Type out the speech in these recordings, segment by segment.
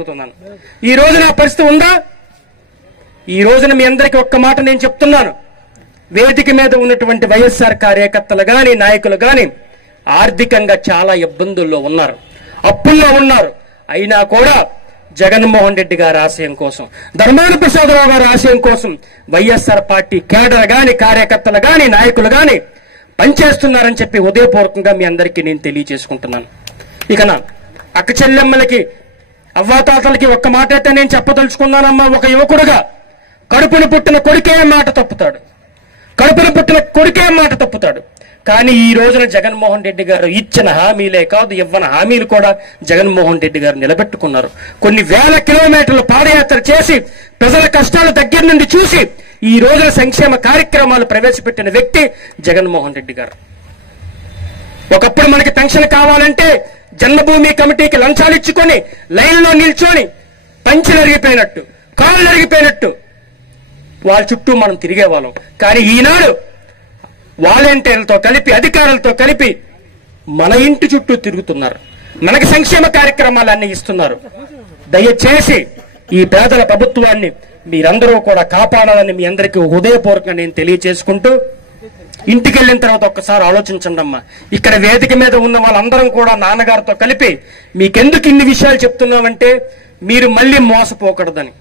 ఈ రోజున ఆ పరిస్థితి ఉందా? ఈ రోజున మీ అందరికీ ఒక్క మాట నేను చెప్తున్నాను. వేదిక మీద ఉన్నటువంటి వైఎస్ఆర్ కార్యకర్తలు గాని నాయకులు గాని ఆర్థికంగా చాలా ఇబ్బందుల్లో ఉన్నారు, అప్పుల్లో ఉన్నారు. అయినా కూడా జగన్మోహన్ రెడ్డి గారి ఆశయం కోసం, ధర్మాన ప్రసాదరావు గారి ఆశయం కోసం వైఎస్ఆర్ పార్టీ కేడర్ గాని కార్యకర్తలు గాని నాయకులు గాని పనిచేస్తున్నారని చెప్పి హృదయపూర్వకంగా మీ అందరికీ నేను తెలియజేసుకుంటున్నాను. ఇక నా అక్క చెల్లెమ్మలకి అవ్వాతాతలకి ఒక్క మాట అయితే నేను చెప్పదలుచుకున్నానమ్మా. ఒక యువకుడుగా కడుపును పుట్టిన కొడుకే మాట తప్పుతాడు, కడుపును పుట్టిన కొడుకే మాట తప్పుతాడు. కానీ ఈ రోజున జగన్మోహన్ రెడ్డి గారు ఇచ్చిన హామీలే కాదు, ఇవ్వని హామీలు కూడా జగన్మోహన్ రెడ్డి గారు నిలబెట్టుకున్నారు. కొన్ని వేల కిలోమీటర్లు పాదయాత్ర చేసి ప్రజల కష్టాల దగ్గర నుండి చూసి ఈ రోజున సంక్షేమ కార్యక్రమాలు ప్రవేశపెట్టిన వ్యక్తి జగన్మోహన్ రెడ్డి గారు. ఒకప్పుడు మనకి పెన్షన్ కావాలంటే జన్మభూమి కమిటీకి లంచాలు ఇచ్చుకొని లైన్లో నిల్చొని పంచెలు అరిగిపోయినట్టు, కాళ్ళు అరిగిపోయినట్టు వాళ్ళ చుట్టూ మనం తిరిగేవాళ్ళం. కానీ ఈనాడు వాలంటీర్లతో కలిపి అధికారులతో కలిపి మన ఇంటి చుట్టూ తిరుగుతున్నారు, మనకి సంక్షేమ కార్యక్రమాలన్నీ ఇస్తున్నారు. దయచేసి ఈ పేదల ప్రభుత్వాన్ని మీరందరూ కూడా కాపాడాలని మీ అందరికీ హృదయపూర్వకంగా నేను తెలియచేసుకుంటూ, ఇంటికి వెళ్ళిన తర్వాత ఒక్కసారి ఆలోచించండి అమ్మా. ఇక్కడ వేదిక మీద ఉన్న వాళ్ళందరం కూడా నాన్నగారితో కలిపి మీకెందుకు ఇన్ని విషయాలు చెప్తున్నామంటే మీరు మళ్ళీ మోసపోకూడదని,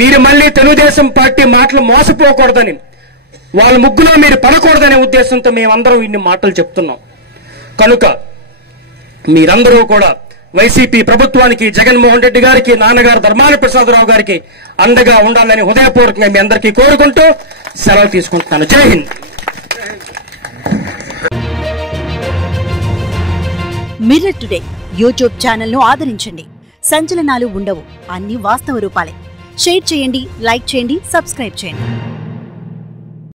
మీరు మళ్ళీ తెలుగుదేశం పార్టీ మాటలు మోసపోకూడదని, వాళ్ళ ముగ్గులో మీరు పడకూడదనే ఉద్దేశంతో మేమందరం ఇన్ని మాటలు చెప్తున్నాం. కనుక మీరందరూ కూడా వైసీపీ ప్రభుత్వానికి, జగన్మోహన్ రెడ్డి గారికి, నాన్నగారు ధర్మాన ప్రసాదరావు గారికి అండగా ఉండాలని హృదయపూర్వకంగా మీ అందరికీ కోరుకుంటూ సెలవు తీసుకుంటున్నాను. జై Hind. Mirror today YouTube channel ను ఆదరించండి. సంచలనాలు ఉండవు, అన్ని వాస్తవ రూపాలే. షేర్ చేయండి, లైక్ చేయండి, సబ్స్క్రైబ్ చేయండి.